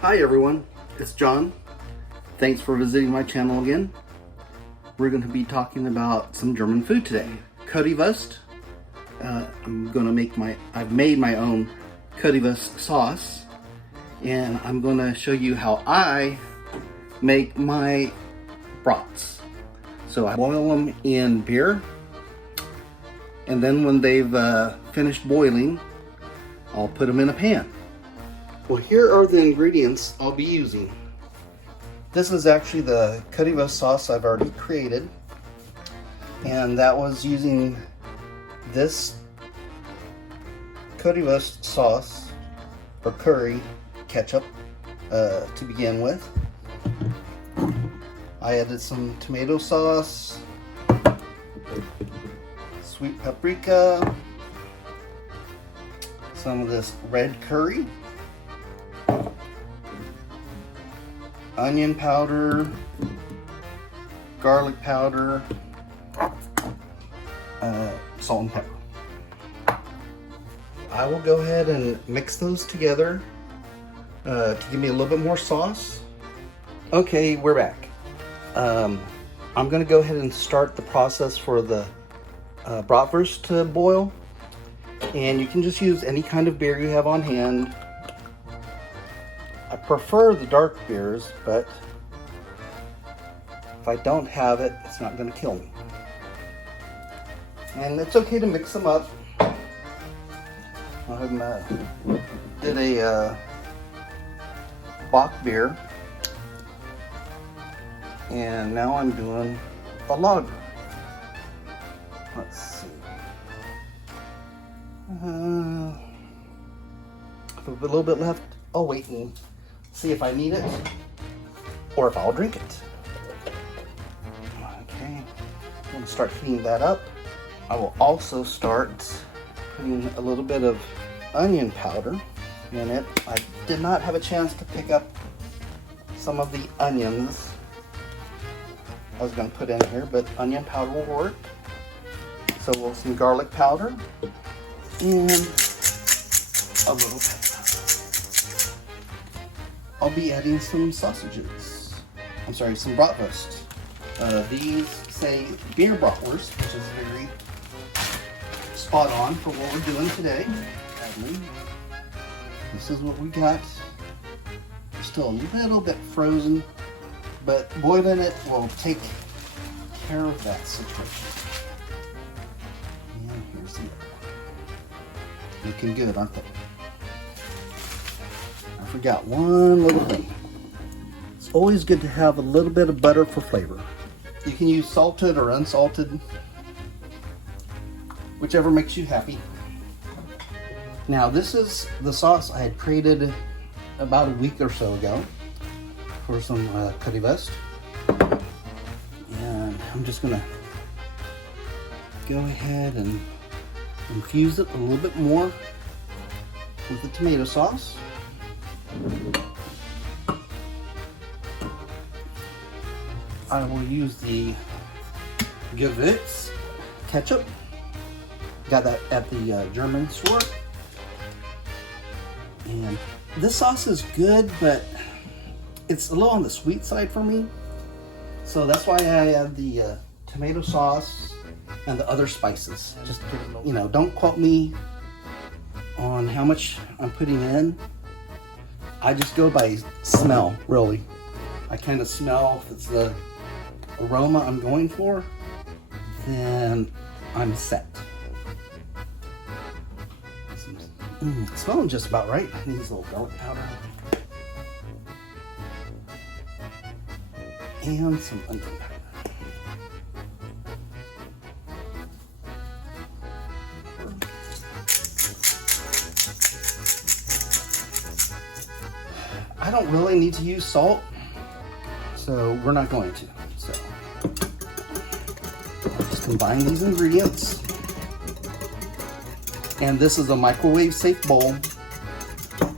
Hi everyone, it's John. Thanks for visiting my channel again. We're going to be talking about some German food today. Currywurst. I've made my own Currywurst sauce, and I'm going to show you how I make my brats. So I boil them in beer, and then when they've finished boiling, I'll put them in a pan. Well, here are the ingredients I'll be using. This is actually the Currywurst sauce I've already created, and that was using this Currywurst sauce or curry ketchup to begin with. I added some tomato sauce, sweet paprika, some of this red curry, onion powder, garlic powder, salt and pepper. I will go ahead and mix those together to give me a little bit more sauce. Okay, we're back. I'm going to go ahead and start the process for the bratwurst to boil. And you can just use any kind of beer you have on hand. I prefer the dark beers, but if I don't have it, it's not going to kill me. And it's okay to mix them up. I did a Bock beer, and now I'm doing a lager. Let's see. A little bit left. I'll wait and see if I need it or if I'll drink it. Okay, I'm going to start heating that up. I will also start putting a little bit of onion powder in it. I did not have a chance to pick up some of the onions I was going to put in here, but onion powder will work. So we'll some garlic powder and a little pepper. I'll be adding some sausages. I'm sorry, some bratwurst. These say beer bratwurst, which is very spot on for what we're doing today. This is what we got. It's still a little bit frozen, but boiling it will take care of that situation. And here's the other. Looking good, aren't they? I forgot one little thing. It's always good to have a little bit of butter for flavor. You can use salted or unsalted, whichever makes you happy. Now this is the sauce I had created about a week or so ago for some Currywurst. And I'm just gonna go ahead and infuse it a little bit more with the tomato sauce. I will use the Gewürz ketchup. Got that at the German store. And this sauce is good, but it's a little on the sweet side for me. So that's why I add the tomato sauce and the other spices. Just, you know, don't quote me on how much I'm putting in. I just go by smell, really. I kind of smell if it's the aroma I'm going for, then I'm set. It's smelling just about right. I need a little garlic powder. And some onion powder. I don't really need to use salt, so we're not going to. So I'll just combine these ingredients. And this is a microwave safe bowl,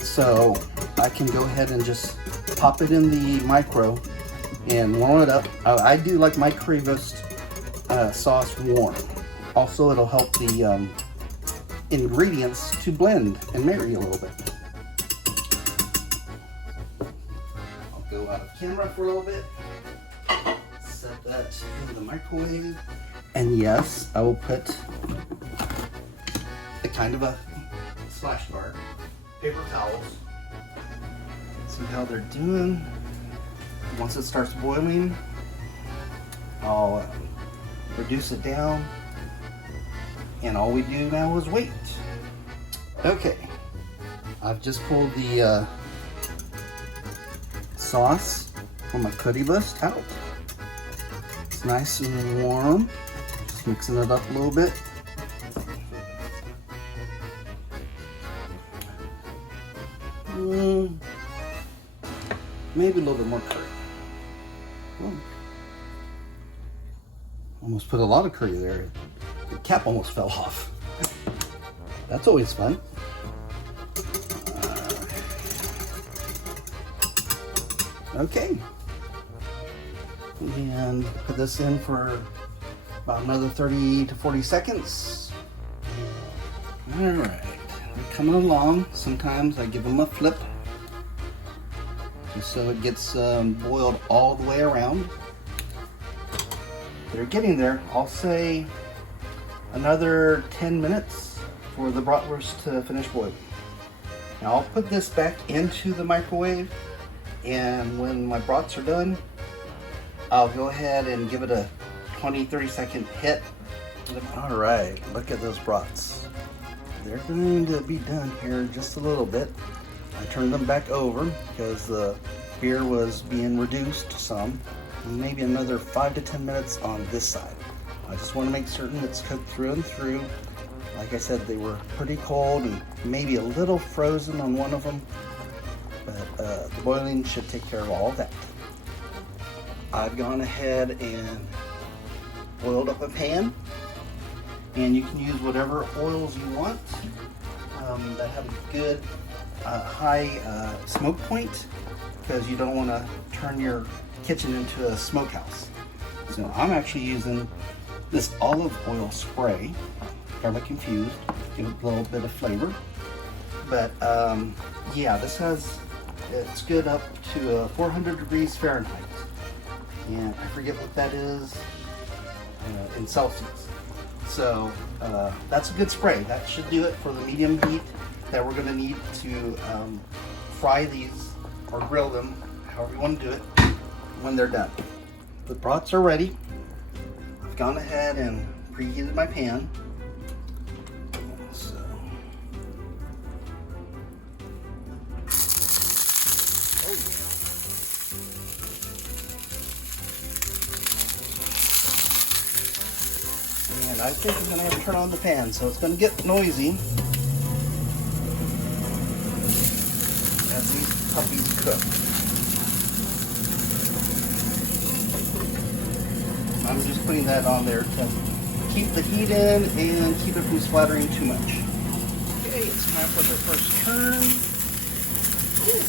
so I can go ahead and just pop it in the micro and warm it up. I do like my Currywurst sauce warm. Also, it'll help the ingredients to blend and marry a little bit. go out of camera for a little bit. Set that in the microwave. And yes, I will put a kind of a splash guard, paper towels. See how they're doing. Once it starts boiling, I'll reduce it down. And all we do now is wait. Okay, I've just pulled the sauce from my Currywurst out. It's nice and warm. Just mixing it up a little bit. Maybe a little bit more curry. Ooh. Almost put a lot of curry there. The cap almost fell off. That's always fun. Okay. And put this in for about another 30 to 40 seconds. All right, they're coming along. Sometimes I give them a flip just so it gets boiled all the way around. They're getting there. I'll say another 10 minutes for the bratwurst to finish boiling. Now I'll put this back into the microwave, and when my brats are done, I'll go ahead and give it a 20-30 second hit. All right, look at those brats. They're going to be done here in just a little bit. I turned them back over because the beer was being reduced some. Maybe another 5 to 10 minutes on this side. I just want to make certain it's cooked through and through. Like I said, they were pretty cold and maybe a little frozen on one of them, but the boiling should take care of all that. I've gone ahead and oiled up a pan, and you can use whatever oils you want that have a good high smoke point, because you don't want to turn your kitchen into a smokehouse. So I'm actually using this olive oil spray, garlic infused, give it a little bit of flavor. But yeah, it's good up to 400 degrees Fahrenheit. And I forget what that is in Celsius. So that's a good spray. That should do it for the medium heat that we're gonna need to fry these or grill them, however you want to do it, when they're done. The brats are ready. I've gone ahead and preheated my pan. So, oh yeah. And I think I'm gonna have to turn on the pan, so it's gonna get noisy as these puppies cook. I'm just putting that on there to keep the heat in and keep it from splattering too much. Okay, it's time for the first turn. Ooh.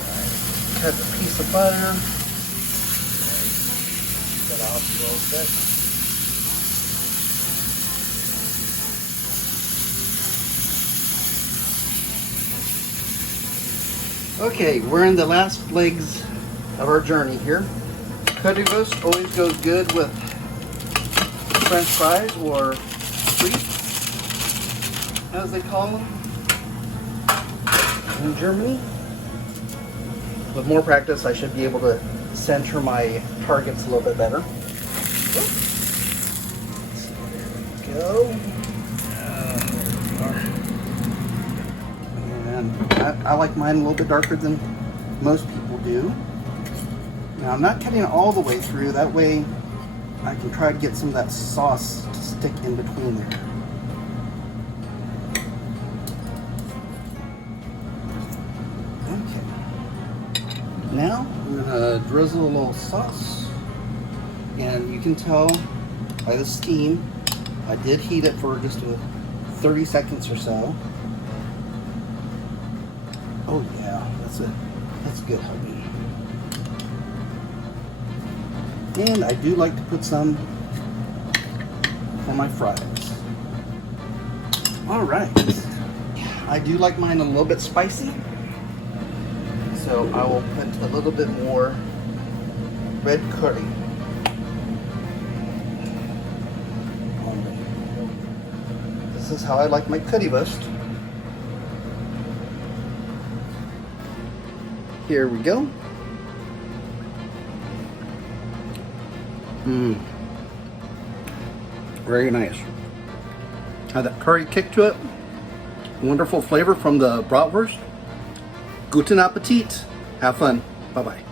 Alright, cut a piece of butter. Cut off a little bit. Okay, we're in the last legs of our journey here. Currywurst always goes good with French fries, or frites, as they call them in Germany. With more practice, I should be able to center my targets a little bit better. There we go. I like mine a little bit darker than most people do. Now I'm not cutting it all the way through, that way I can try to get some of that sauce to stick in between there. Okay. Now I'm gonna drizzle a little sauce, and you can tell by the steam, I did heat it for just 30 seconds or so. Oh yeah, that's good, hubby. And I do like to put some on my fries. All right, I do like mine a little bit spicy, so I will put a little bit more red curry. This is how I like my currywurst. Here we go. Very nice. Had that curry kick to it. Wonderful flavor from the bratwurst. Guten Appetit. Have fun. Bye-bye.